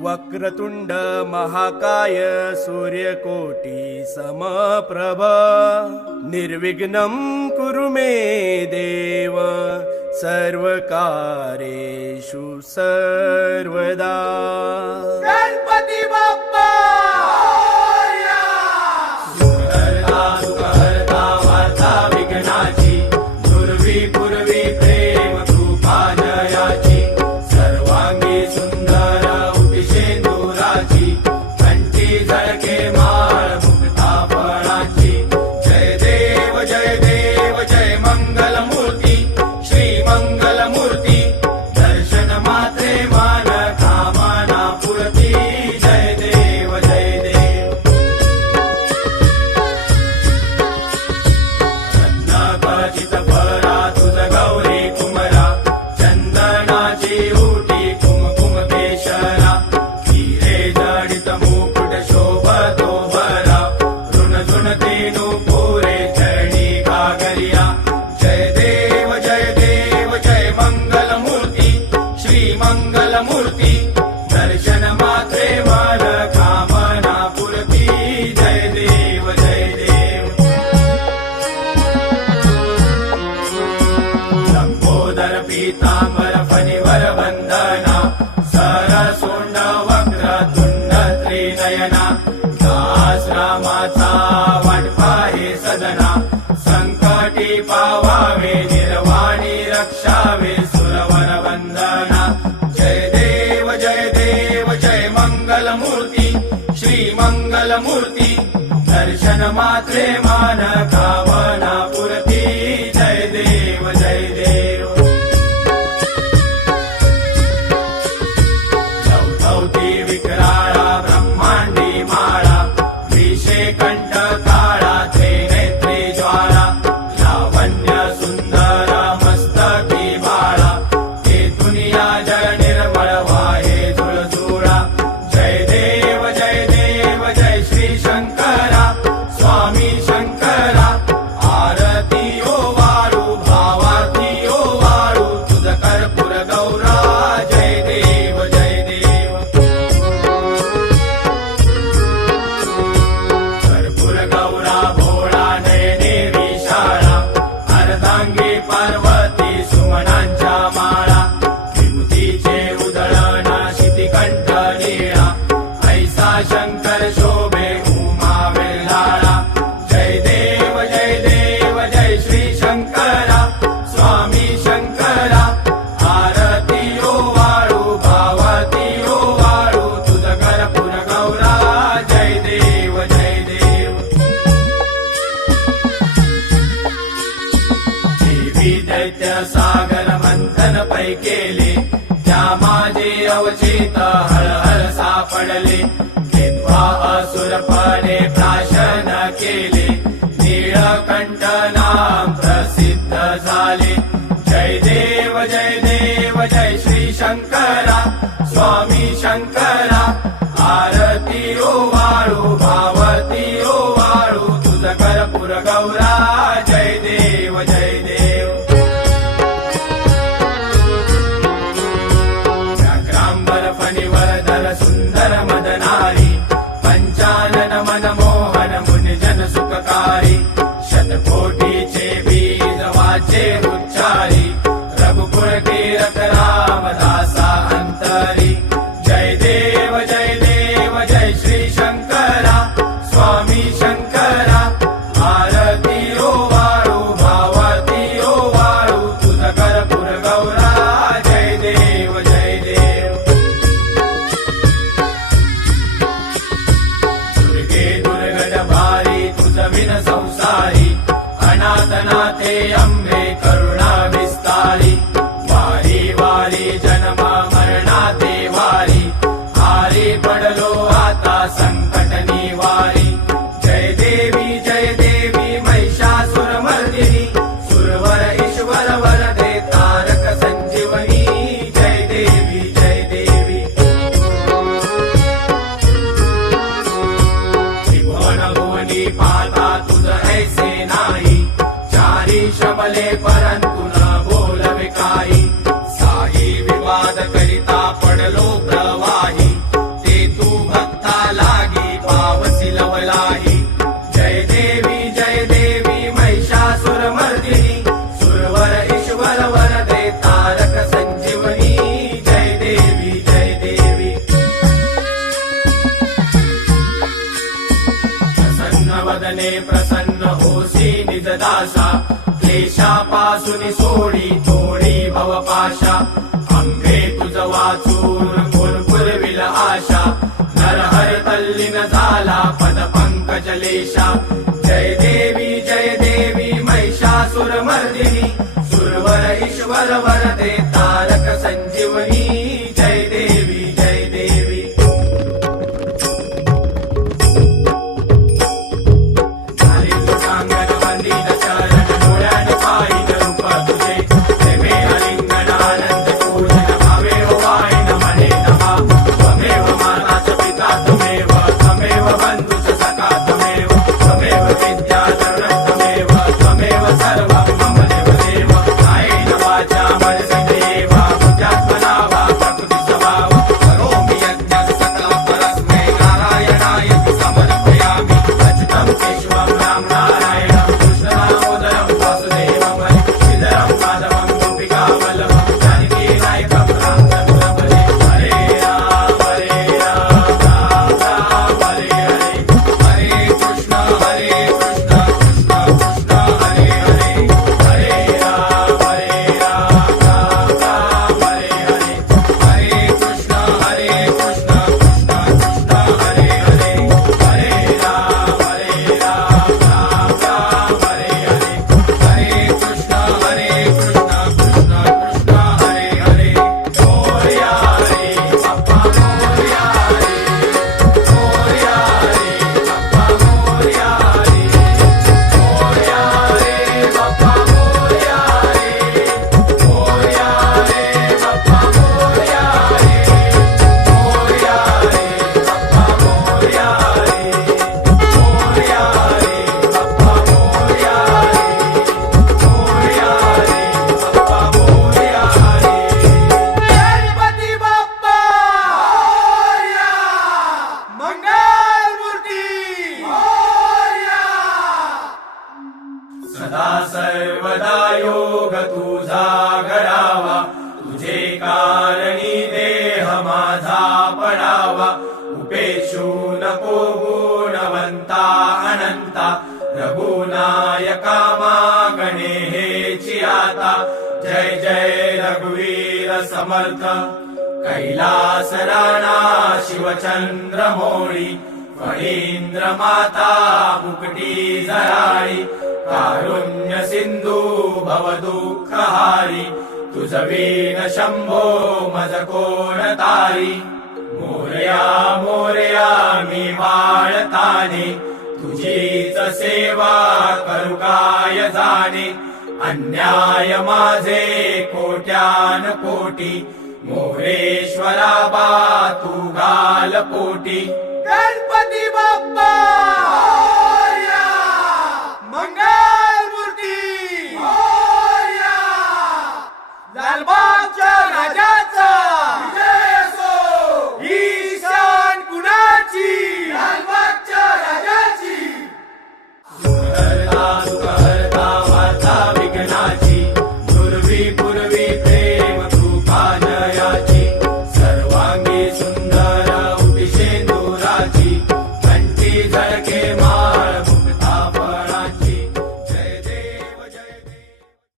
वक्रतुंड महाकाय सूर्यकोटी समप्रभ निर्विघ्नं कुरु मे देव सर्वकार्येषु सर्वदा। गणपती बाप्पा सुखहर्ता सुखहर्ता वार्ता विघ्नाची पूर्वी पूर्वी प्रेम कृपा जयाची सर्वांगी सुंदर उटिशेंदुराची कंठी झळके माळ मुक्ता फळाची जय देव जय देव जय मंगल मूर्ती श्री मंगल मूर्ती दर्शन मात्रे मान कामना पूर्ती जय देव जय देव। चंदनाचित परा तुझ गौरी कुमरा चंदनाची उटी कुमकुम केशरा हिरे जडित मुकुट शोभतो भरा ऋण झुण तेनु पुरे चरणी घागरिया जय देव जय देव जय मंगल मूर्ती श्री मंगल मूर्ती दर्शन मात्रे मन कामना पूर्ती जय देव जय देव। लंबोदर पीतांबर फणिवर वंदना सरसोंड वक्रतुंड त्रिनयना दास रामाचा वाटपा हे सदना संकटी पावावे निर्वाणी रक्षावे सुरवर वंदना जय देव जय देव जय मंगल मूर्ती श्री मंगल मूर्ती दर्शन मात्रे मान कामना पूर्ती जय देव जय देव। चौथौती विक्राळा ब्रह्मांडी माळा विषे कंठ काळा त्रिनेत्री ज्वाळा लावण्य सुंदर मस्तकी बाळा ते दुनिया जय निर्मळ वाहे झुळझुळा जय देव जय देव जय श्री शंकरा स्वामी शंकरा आरती ओ वाळू भावाती ओ वाळू तुझ कर्पूर गौरा जय देव जय देव। कर्पूर गौरा भोळा नयने विशाळा अर्धांगी पार्वती सुमनांच्या माळा विभूतीचे उधळण शितिकंठ नीळा ऐसा शंकर शोभे उमा वेल्हाळा जय देव जय देव जय श्री शंकरा स्वामी शंकरा आरती ओ वाळू भावती ओ वाळू तुझ कर्पूर गौरा जय देव जय देव। देवी दैत्य सागर मंथन पै केले त्या माझे अवचित हळहळ सापडले केव्हा असुरपणे प्राशन केले नीळकंठ नाम प्रसिद्ध झाले जय देव जय देव जय श्री शंकरा स्वामी शंकरा आरती ओ वाळू भावती ओ वाळू तुझ कर्पूर गौरा जय देव जय देव। व्याघ्रांबर फणिवरधर सुंदर मदनारी पंचानन मनमोहन मुनिजन सुखकारी शतकोटीचे बीज वाचे उच्चारी रघुकुळ कीरत रामदासा अंतरी जय देव जय देव जय श्री शंकरा स्वामी शंकरा आरती ओ वाळू भावती ओ वाळू तुझ कर्पूर गौरा जय देव जय देव। दुर्गे दुर्गड भारी तुझ विन संसारी अनाथनाथे अंबे करुणा विस्तारी वारी वारी जन्म मरणाते वारी हारी पडलो आता संकट निवारी जय देवी महिषासुरमर्दिनी सुरवर ईश्वर वरदे तारक संजीवनी जय देवी जय देवी। त्रिभुवन भुवनी पाहता तुझ ऐसे नाही चारी शबले पर जय देवी महिषासुरमर्दिनी सुरवर ईश्वर वरदे तारक संजीवनी जय देवी जय देवी प्रसन्न वदने प्रसन्न होसी निजदासा क्लेशापासून सोडी तोडी भवपाशा अंबे तुझ वाचून पुरविल आशा नरहर तल्लीन झाला पद पंकजलेशा जय देवी महिषासुरमर्दिनी सुरवर ईश्वर वरदे तारक संजीवनी जय देवी जय देवी सांगन वंदित चरण डोळ्यान पाहिन रूप तुझे प्रेमे आलिंगन आनंद पूजन भावे वाहिन मने नमा त्वमेव माताच पिता त्वमेव त्वमेव बंधुच सखा त्वमेव त्वमेव विद्याधरः त्वमेव त्वमेव सर्वं मम देवदेव कायेन वाचा मनसेन्द्रियेव बुद्ध्यात्मना वा प्रकृतिस्वभाव करोमि यज्ञः सकलं परस्मै नारायणाय समर्पयामि अच्युतं केशवं राम नारायणं कृष्णदामोदरं वासुदेवं श्रीधरं माधवं गोपिकावल्लभं जानकीनायकं राम चन्द्रपदे हरे राम राम राम हरे हरे हरे कृष्ण कृष्ण कृष्ण हरे हरे हरे राम राम राम हरे हरे हरे कृष्ण कृष्ण कृष्ण हरे हरे हरे राम राम राम हरे हरे हरे कृष्ण कृष्ण कृष्ण हरे हरे मोरया रे बाप्पा मोरया रे मोरया रे बाप्पा मोरया रे मोरया रे बाप्पा मोरया रे मोरया रे बाप्पा मोरया रे मोरया रे बाप्पा मोरया रे मोरया रे बाप्पा मोरया रे मोरया रे बाप्पा मोरया रे गणपती बाप्पा मोरया मंगल मूर्ती मोरया सदा सर्वदा योग तुझा घडावा तुझे कारणी देह माझा पडावा उपेक्षू नको गुणवंता अनंता रघुनायका मागणे हेची आता जय जय रघुवीर समर्थ कैलास राणा शिवचंद्र मोळी फणींद्र माता मुकटी जराळी कारुण्य सिंधू भव दुःखहारी तुझ वीण शंभो मज कोण तारी मोरया मोरया मी बाळताने तुझीच सेवा करू काय जाणे अन्याय माझे कोट्यान कोटी मोरेश्वरा बा तू घाल पोटी गणपती बाप्पा मोरया मंगल मूर्ती मोरया लालबागच्या राजाचा विजय असो ईशान कुणाची लालबागच्या राजाची सुहरता सुखहरता वार्ता विघ्नाची पूर्वी प्रेम कृपा जयाची सर्वांगी सुंदर